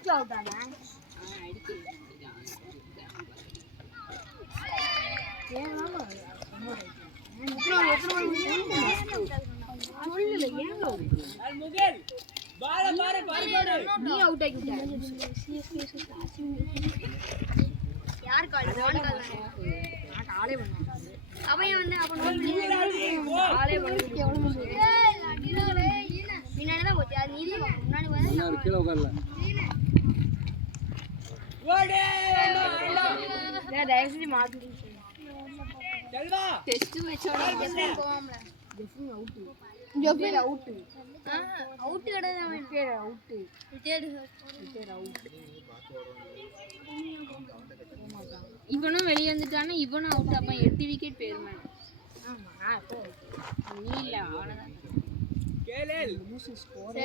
அடிச்சு அவுட்டானே நீ அவுட் ஆகி விட்ட யார் கால் நான் காலே பண்ணேன் அவன் வந்து அவன் காலே பண்ணி பின்னாடி தான் போச்சு அது நீ முன்னாடி வந்து கீழே உட்காரல ஓடே நான் டைரக்ட்லி மாத்தி செல்வா டெஸ்ட் மேட்சோட போவோம்ல ஜெஃபிங் அவுட் ஜெஃபிங் அவுட் அவுட் கிடையாது அவன் ரிட்டையர்ட் அவுட் இவனும் வெளிய வந்துட்டானா இவனும் அவுட் அப்ப 8 விக்கெட் போயிருமே ஆமா அப்போ நீ இல்ல அவனதான் கேலேல் ஸ்கோர்